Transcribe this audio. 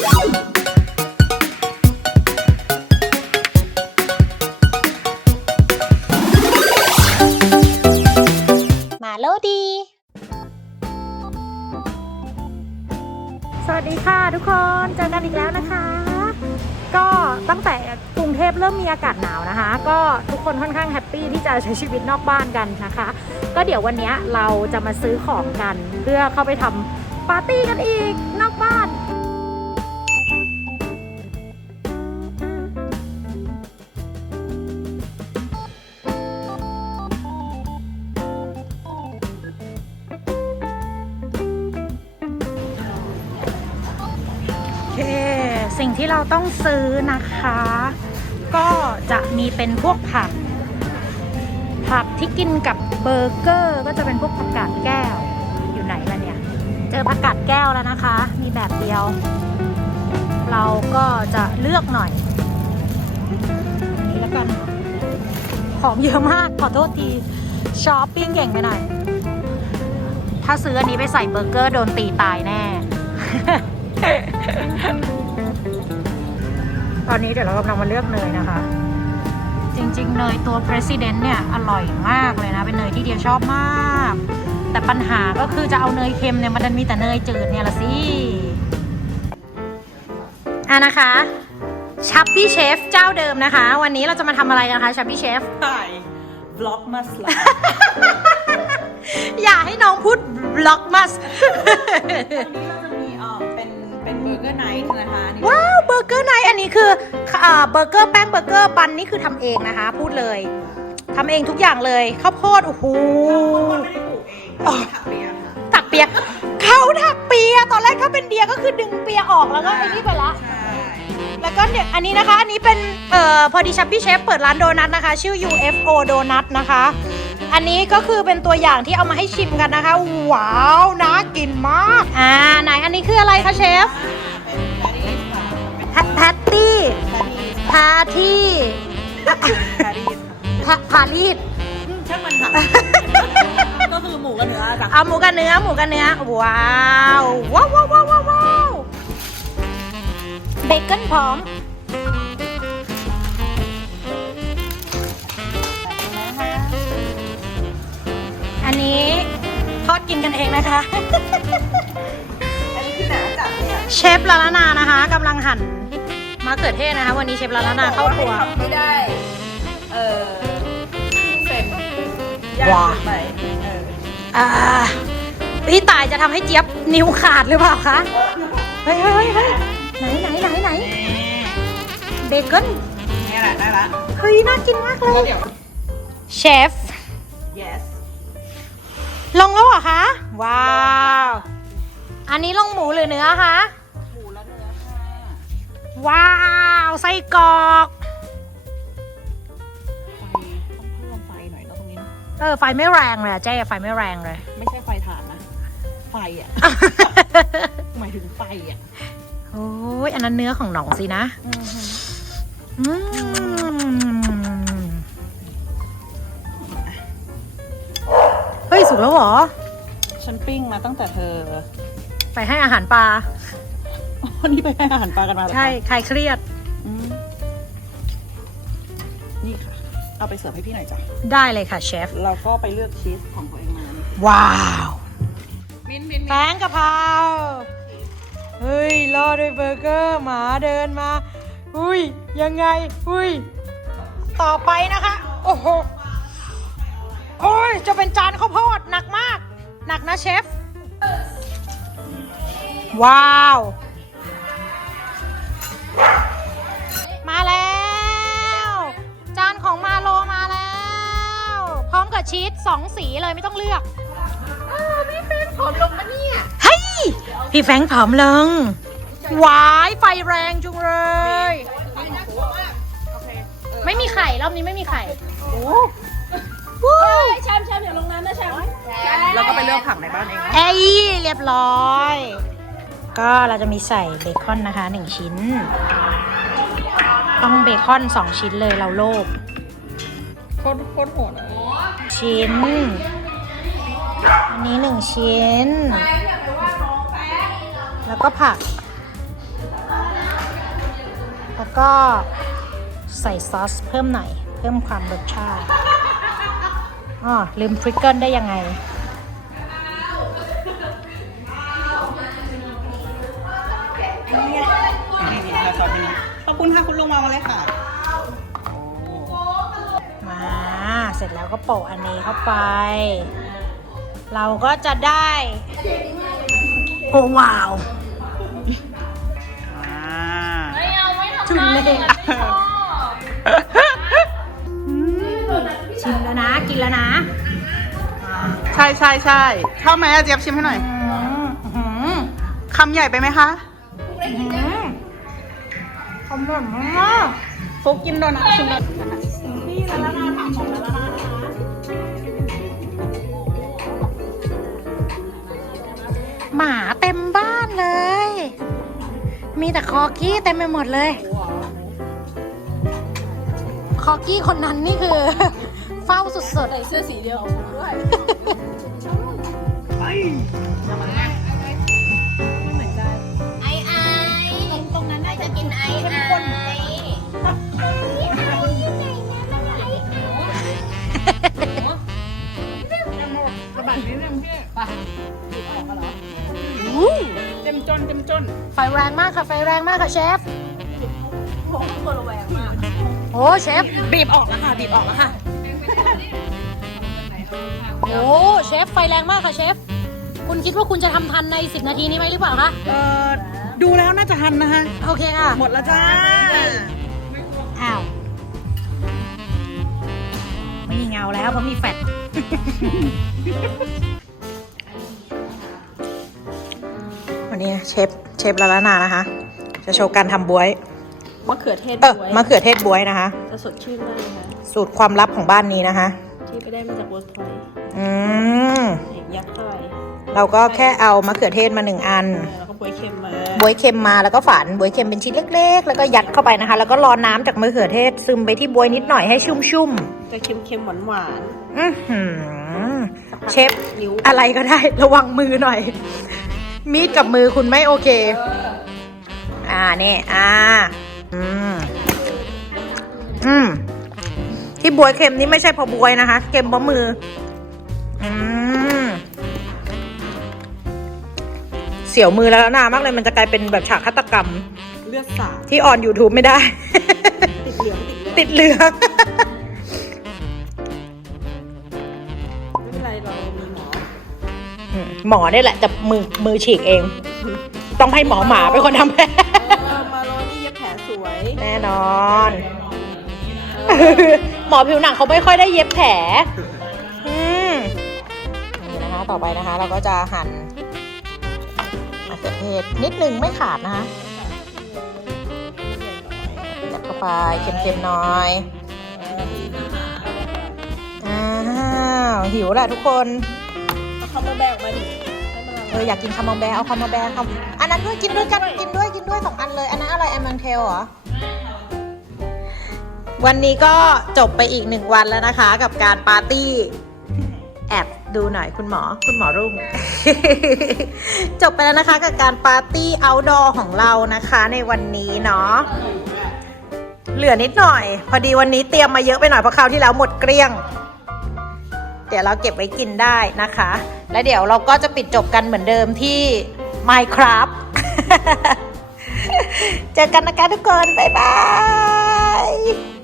มาโลดี สวัสดีค่ะทุกคนเจอกันอีกแล้วนะคะ ก็ตั้งแต่กรุงเทพเริ่มมีอากาศหนาวนะคะ ก็ทุกคนค่อนข้างแฮปปี้ที่จะใช้ชีวิตนอกบ้านกันนะคะ ก็เดี๋ยววันนี้เราจะมาซื้อของกัน เพื่อเข้าไปทำปาร์ตี้กันอีกนอกบ้าน เราต้องซื้อนะคะ ก็จะมีเป็นพวกผัก ผักที่กินกับเบอร์เกอร์ก็จะเป็นพวกผักกาดแก้ว อยู่ไหนล่ะเนี่ย เจอผักกาดแก้วแล้วนะคะ มีแบบเดียว เราก็จะเลือกหน่อยนนี้แล้วกันของเยอะมากขอโทษทีช้อปปิ้งเก่งไปหน่อยถ้าซื้ออันนี้ไปใส่เบอร์เกอร์โดนตีตายแน่ ตอนนี้เดี๋ยวเรากำลังมาเลือกเนยนะคะ จริงๆ เนยตัว President เนี่ยอร่อยมากเลยนะ เป็นเนยที่เดียชอบมาก แต่ปัญหาก็คือจะเอาเนยเค็มเนี่ยมันดันมีแต่เนยจืดเนี่ยละสิอะนะคะชับบี้เชฟเจ้าเดิมนะคะ วันนี้เราจะมาทำอะไรกันคะชับบี้เชฟถ่ายบล็อกมาสลาอย่าให้น้องพูดบล็อกมัสวันนี้เราจะมีเอ่อเป็นเป็นเบอร์เกอร์ไนท์นะคะนี่ว้าวเบ อร์เกอร์ไนท์อันนี้คือเบอร์เกอร์แป้งเบอร์เกอร์ปันนี่คือทำเองนะคะ พูดเลยทำเองทุกอย่างเลยข้าวโพดโอ้โหตักเปียค่ะตักเปียเขาถักเปียตอนแรกถ้าเป็นเดียก็คือดึงเปียออกแล้วก็ไอ้นี่ไปละแล้วก็เนี่ยอันนี้นะคะ อันนี้เป็นเอ่อพอดีชับบี้เชฟเปิดร้านโดนัทนะคะ ชื่อ UFO Donut นะคะ อันนี้ก็คือเป็นตัวอย่างที่เอามาให้ชิมกันนะคะ ว้าวน่ากินมาก อ่าไหนอันนี้คืออะไรคะเชฟ แพแพตตี้แพทตี้พาที่แพทตี้พาพารีดช่างมันค่ะ ก็คือหมูกับเนื้อจ้ะเอาหมูกับเนื้อหมูกับเนื้อ ว้าวว้าวว้าวว้าวว้าวว้าวเบคอนพร้อมอันนี้ทอดกินกันเองนะคะ อันนี้คือหนาจัดเนี่ย เชฟลาลานานะคะกำลังหั่นมะเขือเทศนะคะ วันนี้เชฟลาลานาเข้าครัว ทำไม่ได้ เออเป็นยากว้าเกินไปเอออ่าพี่ตายจะทำให้เจี๊ยบนิ้วขาดหรือเปล่าคะ เฮ้ยเฮ้ยเฮ้ยเฮ้ยไหนไหนไหนไหนนี่เบคอนนี่แหละได้ละ เฮ้ยน่ากินมากเลแล้วยเดี๋ยวเชฟ yes ลงแล้วเหรอคะ ว้าว อันนี้ลงหมูหรือเนื้อคะ ว้าวไส้กรอกไฟต้องเพิ่มไฟหน่อยเนอะตรงนี้เนอะเออไฟไม่แรงเลยอะเจ๊ไฟไม่แรงเลย ไม่ใช่ไฟถ่านนะ ไฟอะ หมายถึงไฟอะโอ้ยอันนั้นเนื้อของหนองสินะอืมเฮ้ยสุกแล้วเหรอ ฉันปิ้งมาตั้งแต่เธอ ไปให้อาหารปลา วันนี้ไปให้อาหารปลากันมาเหรอคะใช่ใครเครียดอืมนี่ค่ะ เอาไปเสิร์ฟให้พี่หน่อยจ้ะได้เลยค่ะเชฟ เราก็ไปเลือกชีสของตัวเองมานี่ว้าวมินมินแป้งกะเพราเฮ้ยรอด้วยเบอร์เกอร์หมาเดินมา อุ้ย ยังไง อุ้ย ต่อไปนะคะ โอ้โห โอ้ย จะเป็นจานข้าวโพดหนักมาก หนักนะเชฟ ว้าว สสองสีเลยไม่ต้องเลือกพี่เป็นผอมลงมาเนี่ยเฮ้ยพี่แฟรงค์ผอมลงหวายไฟแรงจุงเลยโอเคไม่มีไข่รอบนี้ไม่มีไข่โอ้วู้แชมป์แชมป์อย่าลงน้ำนะแชมป์เราก็ไปเลือกผักในบ้านเองนะเอ้ยเรียบร้อย ก็เราจะมีใส่เบคอนนะคะหนึ่งชิ้น ต้องเบคอนสองชิ้นเลยเราโลภ โคตรโคตรโหดเลยชิ้น อันนี้หนึ่งชิ้น แล้วก็ผัก แล้วก็ใส่ซอสเพิ่มหน่อย เพิ่มความรสชาติอ๋อลืมพริกเกิลได้ยังไงขอบคุณค่ะ คุณลงมามาเลยค่ะ สร็จแล้วก็โปะอันนี้เข้าไป เราก็จะได้โอ้ว้าวอ่าไม่เอาไม่ทำทุได้เรศไม่ชอบอืมชิมแล้วนะ กินแล้วนะอ่าใช่ใช่ใช่ชอบไหมอะเจี๊ยบชิมให้หน่อยอืมอื้อหือคำใหญ่ไปไหมคะอื้อหืออร่อยมากฟุกกินโดนัทชิมโดนัทนี่แล้วนะถามของแล้วนะ หมาเต็มบ้านเลย มีแต่คอกี้เต็มไปหมดเลย คอกี้คนนั้นนี่คือ เฝ้าสุดใส่เสื้อสีเดียวกับผมด้วยไปไอไอตรงตรงนั้นจะกินไอไอากค่ะ ไฟแรงมากค่ะเชฟผมคนระแวงมากโอ้เชฟบีบออกแล้วค่ะบีบออกแล้วค่ะโอ้เชฟไฟแรงมากค่ะเชฟคุณคิดว่าคุณจะทำทันใน 10 นาทีนี้ไหมหรือเปล่าคะเอ่อดูแล้วน่าจะทันนะคะโอเคค่ะหมดแล้วจ้าอ้าวไม่มีเงาแล้วเพราะมีแฟลช นนี้เชฟเชฟลาลานานะคะ จะโชว์การทำบวยมะเขือเทศเออบ๊วยมะเขือเทศบวยนะคะ จะสดชื่นมากเลยค่ะสูตรความลับของบ้านนี้นะคะ ที่ไปได้มาจากเวิร์กพอยต์อืมยัดเข้าไปเราก็แค่เอามะเขือเทศมาหนึ่งอันแล้วก็บวยเค็มมาบวยเค็มมาแล้วก็ฝานบวยเค็มเป็นชิ้นเล็ก ๆ แล้วก็ยัดเข้าไปนะคะ แล้วก็รอน้ำจากมะเขือเทศซึมไปที่บวยนิดหน่อยให้ชุ่มจะเค็มๆหวานๆอื้อหือๆเชฟนิ้วอะไรก็ได้ระวังมือหน่อย มีดกับมือคุณไม่โอเค อ่านี่อ่า อืม อืม ที่บวยเค็มนี่ไม่ใช่เพอบวยนะคะ เค็มเพราะมือ อืม เสียวมือแล้วนามากเลยมันจะกลายเป็นแบบฉากฆาตกรรม เลือดสาดที่ออน YouTube ไม่ได้ ติดเหลือง ติดเหลือง หมอเนี่ยแหละจะมือมือฉีกเอง ต้องให้หมอหมาเป็นคนทำแผลเออมาโรนี่เย็บแผลสวยแน่นอน หมอผิวหนังเขาไม่ค่อยได้เย็บแผลอืมนี่นะคะ ต่อไปนะคะ เราก็จะหั่นมะเขือเทศนิดนึงไม่ขาดนะคะยัดเข้าไปเค็มๆหน่อยอ้าวหิวแหละทุกคน เอาเขามแบกมาดิให้มันละเอออยากกินคามาแบร์เอาคามาแบร์คำอันนั้นด้วยกินด้วยกันกินด้วยกินด้วยสองอันเลย อันนั้นอะไรแอมมังเทลเหรอ วันนี้ก็จบไปอีกหนึ่งวันแล้วนะคะ กับการปาร์ตี้ แอบดูหน่อยคุณหมอคุณหมอรุ่ง จบไปแล้วนะคะ กับการปาร์ตี้เอาดอของเรานะคะในวันนี้เนาะเหลือนิดหน่อย พอดีวันนี้เตรียมมาเยอะไปหน่อยเพราะคราวที่แล้วหมดเกลี้ยง เดี๋ยวเราเก็บไว้กินได้นะคะ และเดี๋ยวเราก็จะปิดจบกันเหมือนเดิมที่ Minecraft เจอกันนะคะทุกคน บ๊ายบาย